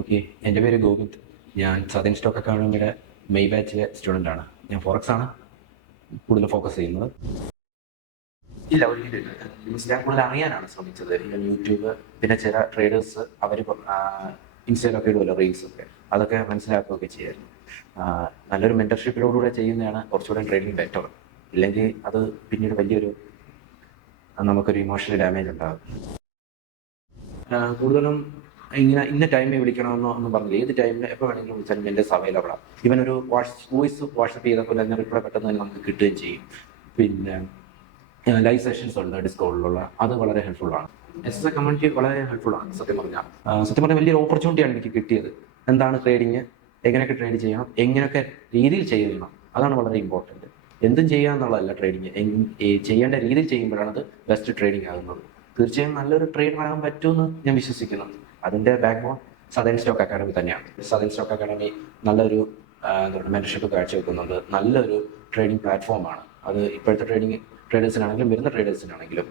Okay, എൻ്റെ പേര് ഗോവിന്ദ്. ഞാൻ സദേൺ സ്റ്റോക്ക് അക്കാഡമിയുടെ മെയ് ബാച്ചിലെ സ്റ്റുഡൻ്റ് ആണ്. ഞാൻ ഫോറക്സ് ആണ് കൂടുതൽ ഫോക്കസ് ചെയ്യുന്നത്. ഇല്ല, ഒരിക്കലും ഞാൻ കൂടുതൽ അറിയാനാണ് ശ്രമിച്ചത്. ഇങ്ങനെ യൂട്യൂബ്, പിന്നെ ചില ട്രേഡേഴ്സ് അവർ ഇൻസ്റ്റയിലൊക്കെ ഇടുമല്ലോ റീൽസ് ഒക്കെ, അതൊക്കെ മനസ്സിലാക്കുകയൊക്കെ ചെയ്യായിരുന്നു. നല്ലൊരു മെൻറ്റർഷിപ്പിലൂടെ ചെയ്യുന്നതാണ് കുറച്ചുകൂടെ ട്രേഡിങ് ബെറ്റർ. ഇല്ലെങ്കിൽ അത് പിന്നീട് വലിയൊരു നമുക്കൊരു ഇമോഷണൽ ഡാമേജ് ഉണ്ടാകും. കൂടുതലും ഇങ്ങനെ ഇന്ന ടൈമിൽ വിളിക്കണമെന്നോ ഒന്നും പറഞ്ഞില്ല. ഏത് ടൈമിൽ എപ്പോൾ വേണമെങ്കിലും വിളിച്ചാലും എൻ്റെ അവൈലബിളാണ്. ഇവനൊരു വോയിസ് വാട്സപ്പ് ചെയ്തപ്പോൾ തന്നെ റിപ്ലൈ പെട്ടെന്ന് തന്നെ നമുക്ക് കിട്ടുകയും ചെയ്യും. പിന്നെ ലൈവ് സെഷൻസ് ഉണ്ട് ഡിസ്കൗണ്ടിലുള്ള, അത് വളരെ ഹെൽപ്ഫുള്ളാണ്. എസ് എ കമ്മ്യൂണിറ്റി വളരെ ഹെൽപ്ഫുള്ളാണ് സത്യം പറഞ്ഞാൽ. സത്യം പറഞ്ഞാൽ വലിയൊരു ഓപ്പർച്യൂണിറ്റിയാണ് എനിക്ക് കിട്ടിയത്. എന്താണ് ട്രേഡിങ്, എങ്ങനെയൊക്കെ ട്രേഡ് ചെയ്യണം, എങ്ങനെയൊക്കെ രീതിയിൽ ചെയ്യണം, അതാണ് വളരെ ഇമ്പോർട്ടൻറ്റ്. എന്തും ചെയ്യുക എന്നുള്ളതല്ല ട്രേഡിങ്, ചെയ്യേണ്ട രീതിയിൽ ചെയ്യുമ്പോഴാണ് അത് ബെസ്റ്റ് ട്രേഡിങ് ആകുന്നത്. തീർച്ചയായും നല്ലൊരു ട്രേഡർ ആകാൻ പറ്റുമെന്ന് ഞാൻ വിശ്വസിക്കുന്നു. അതിൻ്റെ backbone southern stock academy തന്നെയാണ്. സദേൺ സ്റ്റോക്ക് അക്കാഡമി നല്ലൊരു മെൻറ്റർഷിപ്പ് കാഴ്ചവെക്കുന്നുണ്ട്. നല്ലൊരു ട്രേഡിംഗ് പ്ലാറ്റ്ഫോമാണ് അത്. ഇപ്പോഴത്തെ ട്രേഡേഴ്സിനാണെങ്കിലും വരുന്ന ട്രേഡേഴ്സിനാണെങ്കിലും